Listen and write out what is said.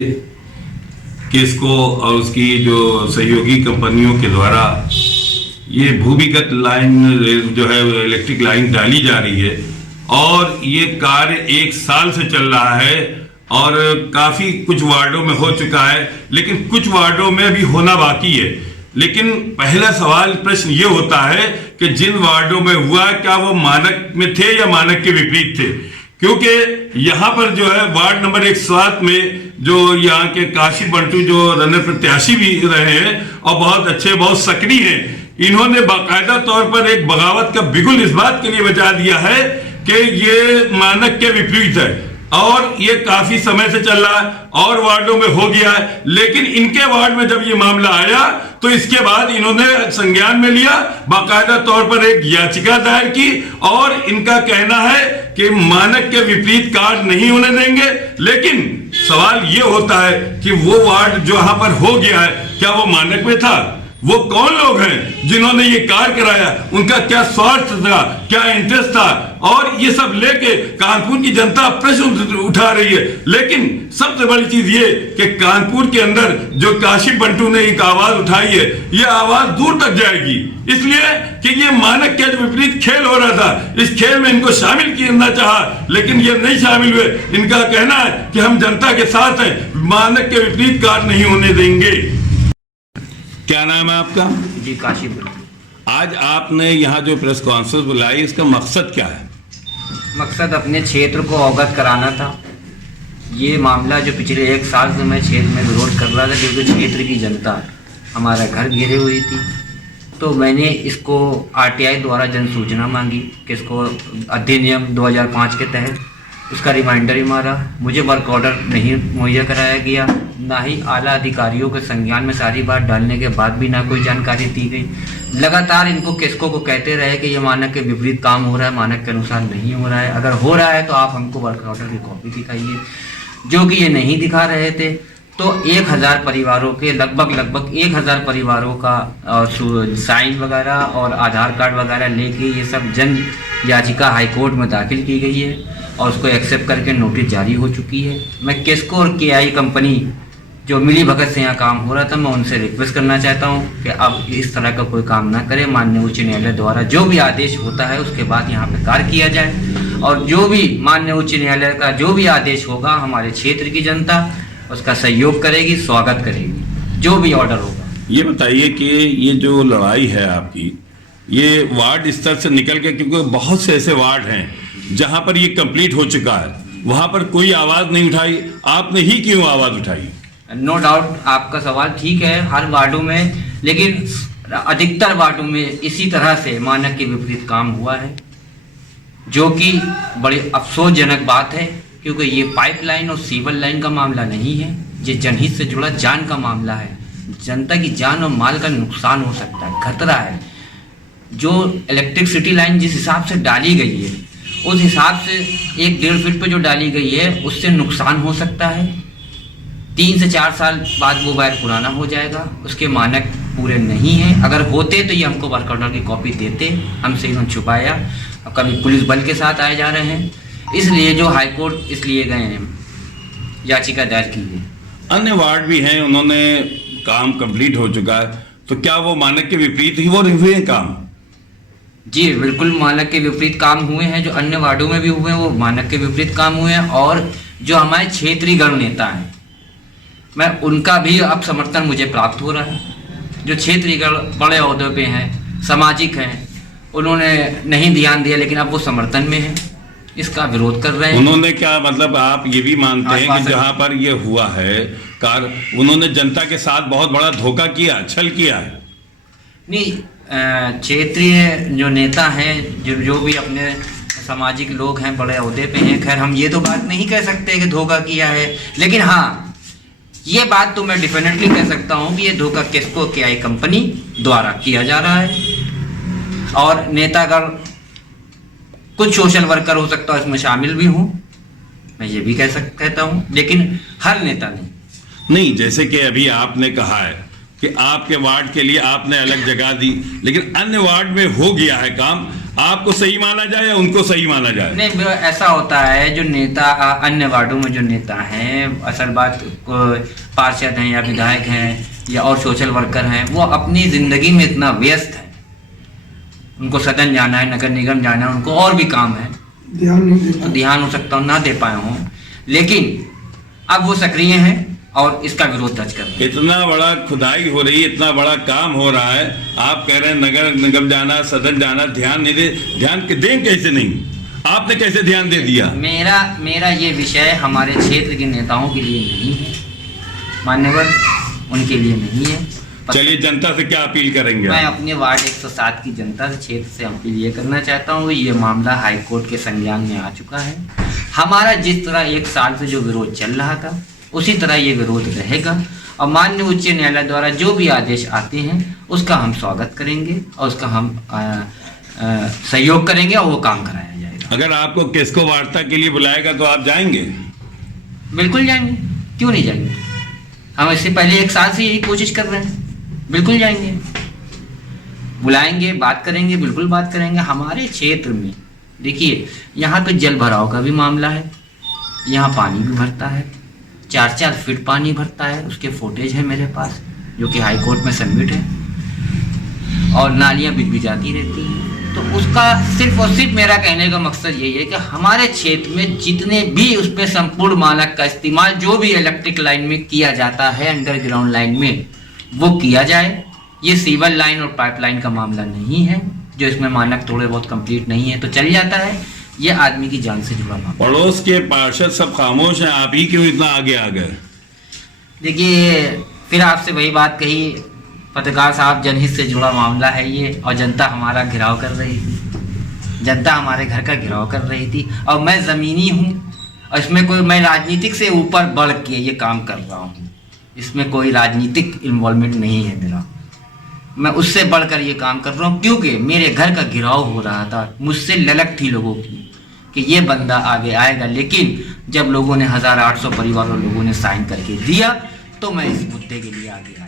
किस्को और उसकी जो सहयोगी कंपनियों के द्वारा ये भूमिगत लाइन जो है इलेक्ट्रिक लाइन डाली जा रही है और ये कार्य 1 साल से चल रहा है और काफी कुछ वार्डों में हो चुका है, लेकिन कुछ वार्डों में अभी होना बाकी है। लेकिन पहला सवाल प्रश्न ये होता है कि जिन वार्डों में हुआ क्या वो मानक में थे या मानक के विपरीत थे, क्योंकि यहाँ पर जो है वार्ड नंबर 107 में जो यहाँ के काशी बंटू जो रनर प्रत्याशी भी रहे हैं और बहुत अच्छे बहुत सक्रिय हैं, इन्होंने बाकायदा तौर पर एक बगावत का बिगुल इस बात के लिए बजा दिया है कि ये मानक के विपरीत है और ये काफी समय से चल रहा है और वार्डों में हो गया है। लेकिन इनके वार्ड में जब ये मामला आया तो इसके बाद इन्होंने संज्ञान में लिया, बाकायदा तौर पर एक याचिका दायर की और इनका कहना है कि मानक के विपरीत कार्य नहीं होने देंगे। लेकिन सवाल ये होता है कि वो वार्ड जो यहां पर हो गया है क्या वो मानक में था? वो कौन लोग हैं जिन्होंने ये कार्य कराया? उनका क्या स्वार्थ था, क्या इंटरेस्ट था? और ये सब लेके कानपुर की जनता प्रश्न उठा रही है। लेकिन सबसे बड़ी चीज ये कि कानपुर के अंदर जो काशी बंटू ने एक आवाज उठाई है, ये आवाज दूर तक जाएगी, इसलिए कि ये मानक के विपरीत खेल हो रहा था। इस खेल में इनको शामिल करना चाहा लेकिन ये नहीं शामिल हुए। इनका कहना है कि हम जनता के साथ हैं, मानक के विपरीत कार्य नहीं होने देंगे। क्या नाम है आपका? जी, काशीपुर। आज आपने यहाँ जो प्रेस कॉन्फ्रेंस बुलाई, इसका मकसद क्या है? मकसद अपने क्षेत्र को अवगत कराना था। ये मामला जो पिछले 1 साल से मैं क्षेत्र में विरोध कर रहा था, क्योंकि क्षेत्र की जनता हमारा घर घेरे हुई थी, तो मैंने इसको आरटीआई द्वारा जन सूचना मांगी कि इसको अधिनियम 2005 के तहत उसका रिमाइंडर ही मारा। मुझे वर्क ऑर्डर नहीं मुहैया कराया गया, ना ही आला अधिकारियों के संज्ञान में सारी बात डालने के बाद भी ना कोई जानकारी दी गई। लगातार इनको किसको को कहते रहे कि ये मानक के विपरीत काम हो रहा है, मानक के अनुसार नहीं हो रहा है। अगर हो रहा है तो आप हमको वर्क ऑर्डर की कॉपी दिखाइए, जो कि ये नहीं दिखा रहे थे। तो 1000 परिवारों के लगभग 1000 परिवारों का साइन वगैरह और आधार कार्ड वगैरह लेके ये सब जन याचिका हाईकोर्ट में दाखिल की गई है और उसको एक्सेप्ट करके नोटिस जारी हो चुकी है। मैं किसको और केआई कंपनी जो मिली भगत से यहाँ काम हो रहा था, मैं उनसे रिक्वेस्ट करना चाहता हूँ कि अब इस तरह का कोई काम ना करें। माननीय उच्च न्यायालय द्वारा जो भी आदेश होता है उसके बाद यहाँ पे कार्य किया जाए और जो भी माननीय उच्च न्यायालय का जो भी आदेश होगा हमारे क्षेत्र की जनता उसका सहयोग करेगी, स्वागत करेगी, जो भी ऑर्डर होगा। ये बताइए कि ये जो लड़ाई है आपकी, ये वार्ड स्तर से निकल के, क्योंकि बहुत से ऐसे वार्ड हैं जहां पर ये कंप्लीट हो चुका है, वहां पर कोई आवाज नहीं उठाई, आपने ही क्यों आवाज उठाई? नो डाउट आपका सवाल ठीक है, हर वार्डों में, लेकिन अधिकतर वार्डों में इसी तरह से मानक के विपरीत काम हुआ है, जो कि बड़ी अफसोसजनक बात है, क्योंकि ये पाइपलाइन और सीवर लाइन का मामला नहीं है, ये जनहित से जुड़ा जान का मामला है। जनता की जान और माल का नुकसान हो सकता है, खतरा है। जो इलेक्ट्रिसिटी लाइन जिस हिसाब से डाली गई है उस हिसाब से 1-1.5 फीट पे जो डाली गई है उससे नुकसान हो सकता है। 3 से 4 साल बाद वो वायर पुराना हो जाएगा, उसके मानक पूरे नहीं हैं। अगर होते तो ये हमको वर्क ऑर्डर की कॉपी देते, हमसे इन्होंने छुपाया। कभी पुलिस बल के साथ आए जा रहे हैं, इसलिए जो हाईकोर्ट इसलिए गए हैं, याचिका दायर की है। अन्य वार्ड भी हैं, उन्होंने काम कंप्लीट हो चुका है, तो क्या वो मानक के विपरीत ही वो हुए हैं काम? जी बिल्कुल, मानक के विपरीत काम हुए हैं। जो अन्य वार्डों में भी हुए हैं वो मानक के विपरीत काम हुए हैं। और जो हमारे क्षेत्रीय गण नेता हैं, मैं उनका भी अब समर्थन मुझे प्राप्त हो रहा है। जो क्षेत्रीय गण बड़े ओहदे पे हैं, सामाजिक हैं, उन्होंने नहीं ध्यान दिया, लेकिन अब वो समर्थन में है, इसका विरोध कर रहे हैं। उन्होंने क्या मतलब, आप ये भी मानते हैं कि जहां पर ये हुआ है उन्होंने जनता के साथ बहुत बड़ा धोखा किया, छल किया है? नहीं, क्षेत्रीय जो नेता हैं, जो भी अपने सामाजिक लोग हैं, बड़े ओहदे पे हैं, खैर हम ये तो बात नहीं कह सकते कि धोखा किया है, लेकिन हाँ ये बात तो मैं डेफिनेटली कह सकता हूँ कि ये धोखा किसको केआई कंपनी द्वारा किया जा रहा है। और नेतागण, कुछ सोशल वर्कर हो सकता है इसमें शामिल भी हूँ, मैं ये भी कहता हूँ, लेकिन हर नेता नहीं। जैसे कि अभी आपने कहा है कि आपके वार्ड के लिए आपने अलग जगह दी, लेकिन अन्य वार्ड में हो गया है काम आपको सही माना जाए या उनको सही माना जाए? नहीं, ऐसा होता है जो नेता अन्य वार्डों में जो नेता हैं, असल बात पार्षद हैं या विधायक हैं या और सोशल वर्कर हैं, वो अपनी ज़िंदगी में इतना व्यस्त है, उनको सदन जाना है, नगर निगम जाना है, उनको और भी काम है, ध्यान नहीं देता। तो ध्यान हो सकता ना दे पाए हों, लेकिन अब वो सक्रिय हैं और इसका विरोध दर्ज कर रहे हैं। इतना बड़ा खुदाई हो रही है, इतना बड़ा काम हो रहा है, आप कह रहे हैं नगर निगम जाना, सदन जाना, ध्यान नहीं दे, ध्यान दें कैसे नहीं? आपने कैसे ध्यान दे दिया? मेरा ये विषय हमारे क्षेत्र के नेताओं के लिए नहीं है, मान्यवर उनके लिए नहीं है। चलिए, जनता से क्या अपील करेंगे? मैं अपने वार्ड 107 की जनता से, क्षेत्र से अपील ये करना चाहता हूँ, ये मामला हाईकोर्ट के संज्ञान में आ चुका है। हमारा जिस तरह 1 साल से जो विरोध चल रहा था उसी तरह ये विरोध रहेगा और माननीय उच्च न्यायालय द्वारा जो भी आदेश आते हैं उसका हम स्वागत करेंगे और उसका हम सहयोग करेंगे और वो काम कराया जाएगा। अगर आपको किसको वार्ता के लिए बुलाएगा तो आप जाएंगे? बिल्कुल जाएंगे, क्यों नहीं जाएंगे? हम इससे पहले 1 साल से यही कोशिश कर रहे हैं, बिल्कुल जाएंगे, बुलाएंगे, बात करेंगे, बिल्कुल बात करेंगे। हमारे क्षेत्र में देखिए, यहाँ तो जल भराव का भी मामला है, यहाँ पानी भी भरता है, 4-4 फीट पानी भरता है, उसके फुटेज है मेरे पास जो कि हाई कोर्ट में सबमिट है, और नालियाँ बिज जाती रहती हैं। तो उसका सिर्फ और सिर्फ मेरा कहने का मकसद यही है कि हमारे क्षेत्र में जितने भी उसमें संपूर्ण मानक का इस्तेमाल जो भी इलेक्ट्रिक लाइन में किया जाता है, अंडरग्राउंड लाइन में, वो किया जाए। ये सीवर लाइन और पाइपलाइन का मामला नहीं है, जो इसमें मानक थोड़े बहुत कंप्लीट नहीं है तो चल जाता है। ये आदमी की जान से जुड़ा मामला। पड़ोस के पार्षद सब खामोश हैं, आप ही क्यों इतना आगे आ गए? देखिए, फिर आपसे वही बात कही पत्रकार साहब, जनहित से जुड़ा मामला है ये, और जनता हमारा घेराव कर रही थी, जनता हमारे घर का घेराव कर रही थी, और मैं ज़मीनी हूँ और इसमें कोई, मैं राजनीतिक से ऊपर बढ़ के ये काम कर रहा हूँ, इसमें कोई राजनीतिक इन्वॉल्वमेंट नहीं है मेरा, मैं उससे बढ़कर ये काम कर रहा हूँ क्योंकि मेरे घर का घेराव हो रहा था। मुझसे ललक थी लोगों की कि ये बंदा आगे आएगा, लेकिन जब लोगों ने 1800 परिवारों लोगों ने साइन करके दिया तो मैं इस मुद्दे के लिए आगे आया।